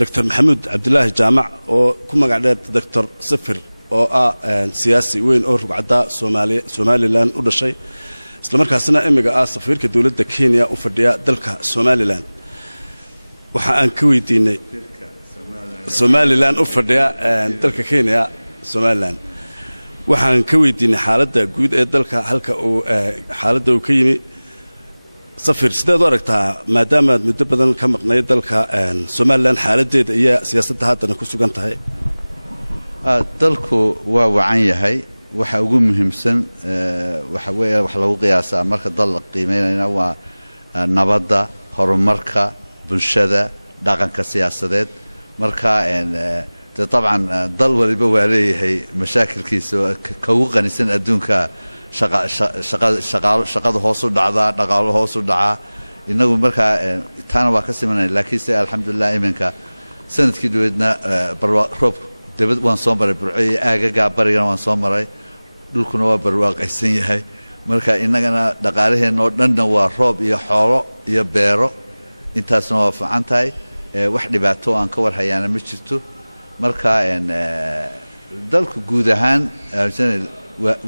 دكتور محمود عبد الله جامع وكما قاعد دكتور صفر سياسي وين أو رقعة سومالي لان ولا شيء إسلام مركزنا إمجا صفير كدولة كينيا وفرديا دلك سومالي لان وحان كويتيني سومالي لان وفرديا دلك كينيا سومالي لان وحان كويتيني حالة جود دلك هلك حالة وكيمي صفر سيداد أركتها ما دام مدبدا كم قناة دلك سومالي حالة ديد هي سياسة هذا نكوسو كنتهاي dalku waa wacan yahay waxa ugu muhiimsan waxa weeye wax lagu qiyaasaa marka dal qiimeynayna waa nabadda horumarka bulshada dhaqanka siyaasadeed marka طبعا dal waliba waa leeyahay mashaakilkiisa ka ugu qanisan adduunka shaqada hoos u dhacda dhaqaale hoos u dhaca inagu marka taana waa ka simanay laakiin alxamdulillah iminka sanadkii dawladna roob dibad waan soo maray burcay aagaga barigana waan soo maray dhulkuna waa barwaaqaysan yahay marka inagana dhaqaalaheena oo dhan waa roob iyo xoolo iyo beero intaasna waa fiican tahay wax dhibaato aan ka war hayaana ma jirto marka dalku guud ahaan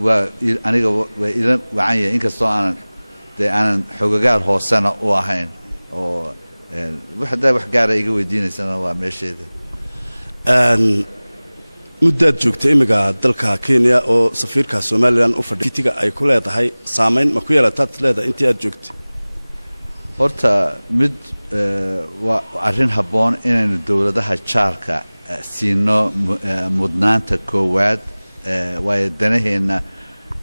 waa aniga waa ila wacan yahay inkastoo aanan xogagaal hoosana u ahayn oo wax gaar ah iga weydiinaysana waa meesheeda مدة جوجت إمجا دلك كينيا أو سفير كسوماليان وفرديتيجا أي كلها تهاي سامين ما كويلا تطلع أنت جوجت. هرتا مد وعرين هبون إن الدولة ده هتشارك سينو مدنان تكواد ويدنه إن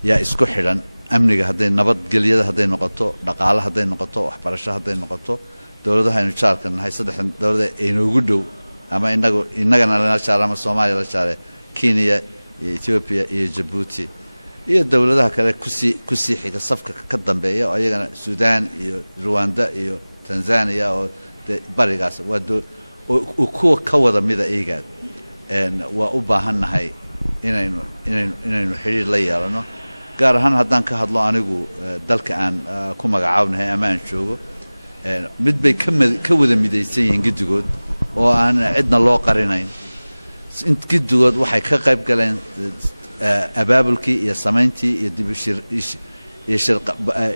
يا إسكو حيران أمنية هذين نبض جلية هذين نقطة نقالة هذين نقطة وحبرشة هذين نقطة دولة ده هنشارك إن هاي صدق دولة ده إنه جدو أما إننا نشارة مع الصومال نشارة كينيا إثيوبيا جيبوتي هي الدولة ده كذا كسي حاجة صفقة قدام بيا أيضا السودان رواندا تنزانيا وبريغاس ودو وكو كوضا ميدا إيجاد إن وأباهن هاي إنه حرير ليا لأنه قارهن هدان كهدلو عنيقو دلك عن كوما عاون هاي أمان شوقو مد بي كوضا ميدا يسيين قد جود وأنا عندنا لو قرينين أنت قد جود وحي كقرب قالين أبابلكي يا سمنتي يدبشر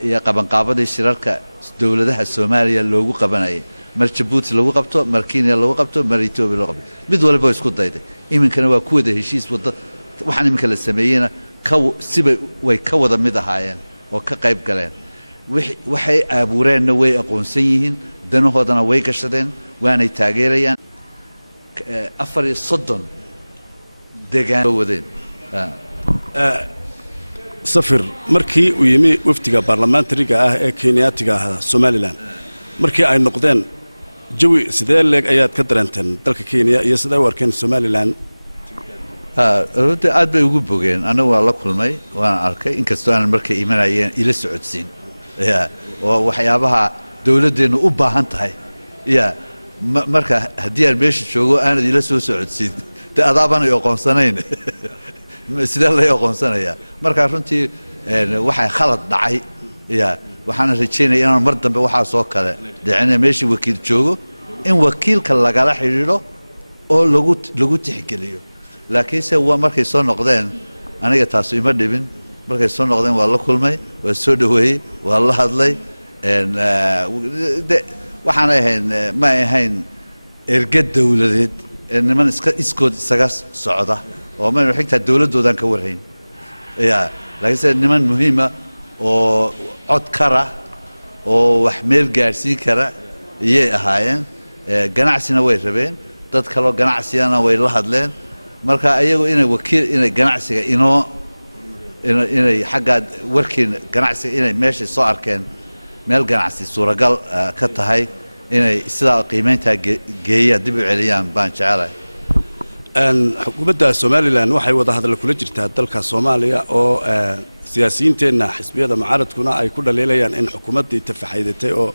يا قبن قابض الشركة دولة ده الصومالية اللي قبناي مرجبوت اللي قبته مركينيا اللي قبته مريتوب اللي قبته بدول بويس كود دايده إيمن كانوا كوده هشيس وحنا يمكن السميين كو سب ويكوض مده هاين وكقرب قالين وحي أبورين نوي أقونسيين دنو هذانا ويكشتين وأنا تاجريان أفر صدّن دجان ودين صفر مركي ويمي وفتقى برلمانتريقة كينياتيقة سوماليلان مركي أي نقدين جوي سيدال لك أيات كدرانتن دلك كينيا يسدا وركين سوماليلان أد بيقول بوجين أنا والله كل ماي وأنا أركي إن كستان مركي إيمان عيان إلى السعود سين يا وحيابها دولة دين أبا هنتهاي يا مركا هدي البيش شو أنا دي لسه سعود سين تأضابنا يقوم سنين سيدا الله يقوم سنة يا مركا فرنتي وحي خلط دعي يا وحنا رجينا أنا مرة بوحى صوكة دعنا ماشي وكيل شو إن وكيل كلا قال حجره أو لقوت تحكي ليه لكن سوى مركا يصير نقدين أنا جتاسوي مدبين مركا يصير نقدين والله كل ماي والسود هوي والله هذلي إن وحنا هين ما هين إرجد دولة إن من إسكود سجاس صعدة ومن رحكت الدولة دودان كورهين يا لكن إن من مهمة وعد كرة وحمل جارسي كرة هاين جناعسنا ويربين تذكروا جناعسينا ويلهدلين مركا أيوة إنه وكيل إنه جناعسي إنه حاجة وركين جناعسي إنه ماشي صار كان مال جناعسي صورة قال كتهاي إنه استدعى قيمتها جيّة دبوا عليان بان شعره. أن حكومة الصومالي لأن وحي وضع هذا الكل جرت هذلك الصومالية أو سياسيين تنا حسبية معارض كنا أي كل ليلة يعني إن حكومة تفحيدته أو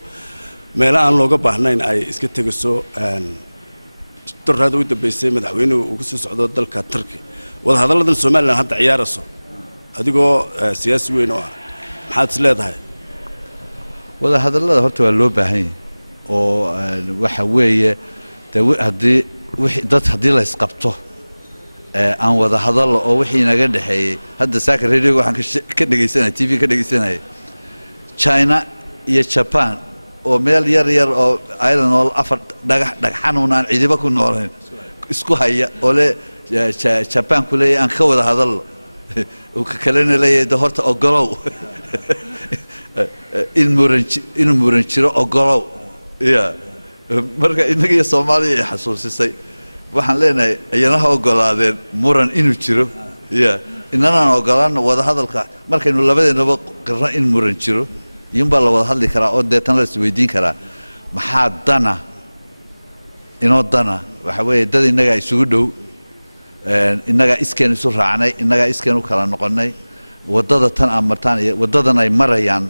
ملأ لوجا بهنين أي إسكت جسوا أن ترى هذا ويد بيسي مدحوينه وقصص عدد هذلك التركي وهذا الذي الصومالي لأن هذا عيار الصوم هذا جو سياسي وينه محاد سلاد هاي وهذا الذي هرتوا اللوبة هاي أو وحويه هدي هدي لا يسقبته aan wada hadallo oo wixii naga dhaxeeyay hadda saaka radio waxaan ka dhageysanay TV ka dhageysanay China iyo Japan oo meel yar oo aylan oo afar dhagaxan unaan ciidiba ku noolayn isku haya oo le Japan ku leeyahay aan ka wada hadallo oo ka kalena leeyahay horta ogolow in muran jiro ogolow marka inaga Soomaaliya xasuusisay waxaan leenahay ayanaha ogolaadeen muran inuu jiro inana ogolaan wada hadalka markaynu labadeenaba qirno in muran jiro yimba la wada hadli karaa oo deetan la isweydiin karaa maxaa dana inoo dana waxa weeye dad inaga isugu dhow inaga iskeen isu raacnay inaga iskeen u kala noqonay wadada tan amartaan iyo wadadan ay marayaan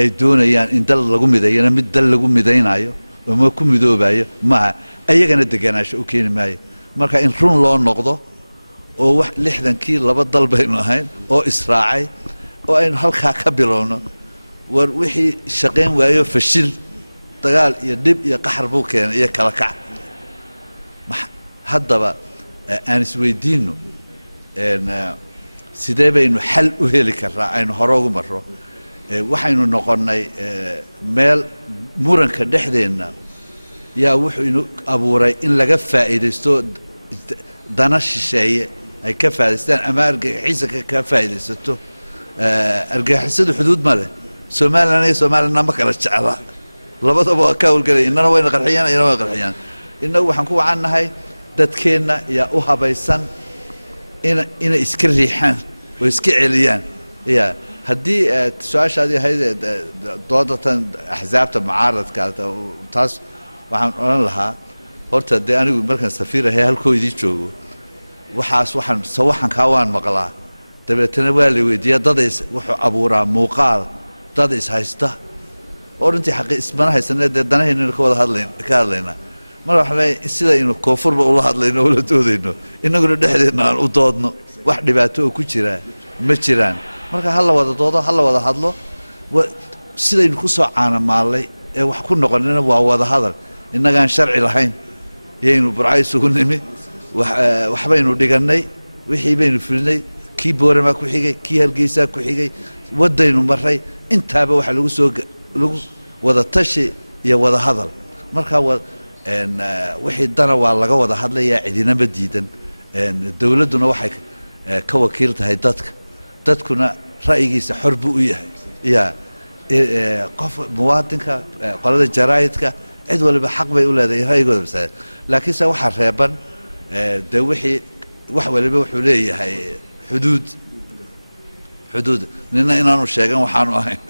ay doonayaan in dal lagu mideeyana mid dal lagu mideynayo oo ma ku midoobayo ma ayagana deganaansho u keenay maayo marka in run loo noqdo oo wax 60kii laba dal baynu ahayn oo israacay oo aynu halka ka bilowno war wixii shaqeyn waayo fashil dagaal iyo dib iyo qaxar buu keenay iyo kala kac haddaba aan isweydiino sidee baynu xal u heli karaa aynu hore ugu marro waxaynu noqonnay meel muranka dhexdeena yaa wuxuu inuu abuuray in laga faa'iideysto dana shisheeye ay ka faa'iideystaan ama argagixisa ka faa'iideysato argagixisadu xuduud ma leh Soomaaliland ma kala jecla labadaba ka hawlgalay inana wayna qarxiyaan inana way qarxiyaan inagu waxaan ku wacannahay dadkeena yaa u habaysan in iska riixaan oo iska celiyaan haddii su'aashaadii ahayd doodatan axzaabta mucaaradka taas waxaan oran lahaa horta de anigu markaan safiir ahay halkoodii joogo waxaan ka waan maqlaa dabeetana waa la weydiiyaa dad wuxuu abuuraa muuqaal dad is haysta oo intii xaq ismana haysanay danaheena ka wada hadlayna mar waxa leeyahay sida inuu koonfurba ula hadlayno oo la doodayno inaguna dhexdeena aan u doodno wax dhibaato oo ku jira ma jiraan marka hal la wada doodo hal la wada hadlo sida inuu ku soo caanamaalay ee wax ku noqonina waa wada hadal inagaan sharci lahayn yeenu burcay isugu nimi waxbaynu dhiganay wixii baynu filnay kii boorama ku xigay kii Hargeysa ku xigay wadaynu maray intaaba waxa lagu wada tashi iyo wada hadal marka wixii dana waa laga wada hadlayaa cidinaba diidan dawladuna waxay ka wakiil tahay dadkuna ra'yigiisa xor buu u yahay qof muwaadinka qolada jaraa'idka cid waliba xaq bay u leedahay ra'yigooda bas laakiin se waxa reeban de wixii wax waliba wuxuu leeyahay xuduud nina inaanu sheegan waxaanu ahayn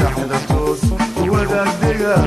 شحذة توس وذا الدقا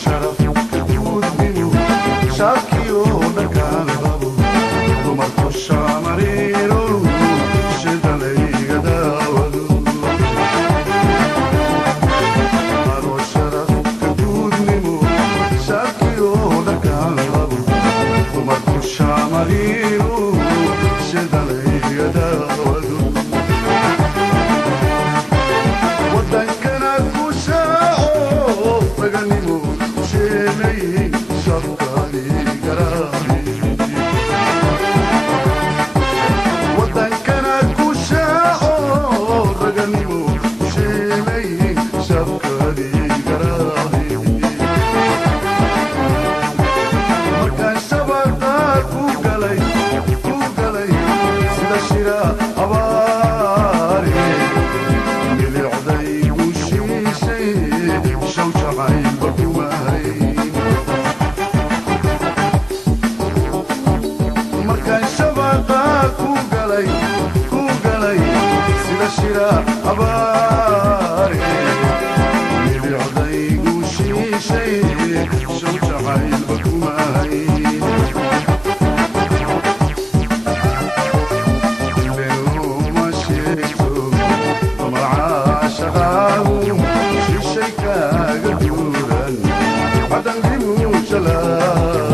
Shut up. شيكا قدورا عدن بموجلا